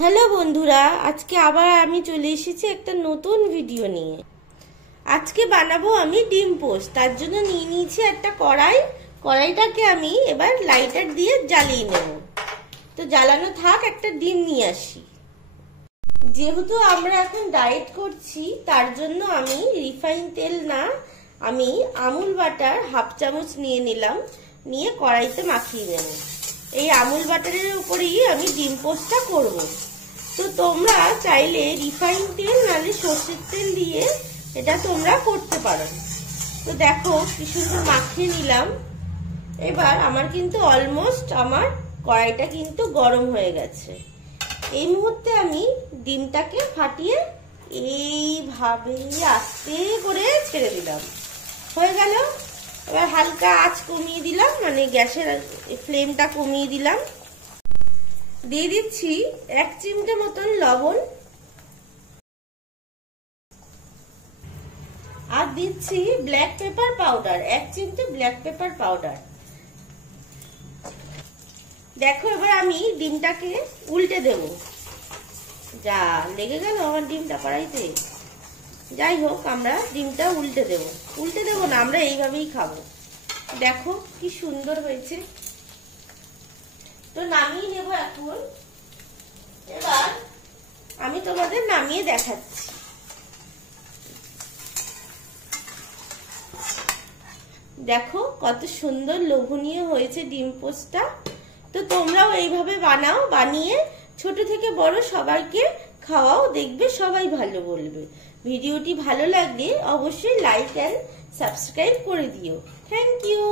Hello বন্ধুরা, আজকে আবার আমি চলে এসেছি একটা নতুন ভিডিও নিয়ে। আজকে বানাবো আমি ডিম পোস্ট। তার জন্য নিয়ে নিয়েছি একটা কড়াইটাকে আমি এবার লাইটার দিয়ে জ্বালিয়ে নেব। তো জ্বালানো থাক, একটা ডিম নিয়ে আসি। যেহেতু আমরা এখন ডায়েট করছি, তার জন্য আমি রিফাইন তেল না, আমি আমুল বাটার হাফ চামচ নিয়ে নিলাম, নিয়ে কড়াইতে মাখিয়ে নেব। এই আমুল বাটারের উপরেই আমি ডিম পোস্টটা করব। তো তোমরা চাইলে রিফাইন তেল নাহলে সর্ষের তেল দিয়ে এটা তোমরা করতে পারো। তো দেখো কি সুন্দর মাখিয়ে নিলাম। এবার আমার কিন্তু অলমোস্ট আমার কড়াইটা কিন্তু গরম হয়ে গেছে। এই মুহূর্তে আমি ডিমটাকে ফাটিয়ে এইভাবে আস্তে করে ছেড়ে দিলাম। হয়ে গেল। এবার হালকা আঁচ কমিয়ে দিলাম, মানে গ্যাসের ফ্লেমটা কমিয়ে দিলাম। দিয়ে দিচ্ছি 1 চিমটে মতন লবণ, আর দিচ্ছি ব্ল্যাক পেপার পাউডার, 1 চিমটে ব্ল্যাক পেপার পাউডার। দেখো এবার আমি ডিমটাকে উল্টে দেব। যা লেগে গেল আমার ডিমটা কড়াইতে। যাই হোক, আমরা ডিমটা উল্টে দেব। উল্টে দেব না, আমরা এইভাবেই খাবো। দেখো কি সুন্দর হয়েছে। তো নামিয়ে নেব এখন। এবার আমি তোমাদের নামিয়ে দেখাচ্ছি। দেখো কত সুন্দর লোভনীয় হয়েছে ডিম পোস্টটা। তো তোমরাও এইভাবে বানাও, বানিয়ে ছোট থেকে বড় সবাইকে খাওয়াও, দেখবে সবাই ভালো বলবে। ভিডিওটি ভালো লাগলে অবশ্যই লাইক এন্ড সাবস্ক্রাইব করে দিও। Thank you.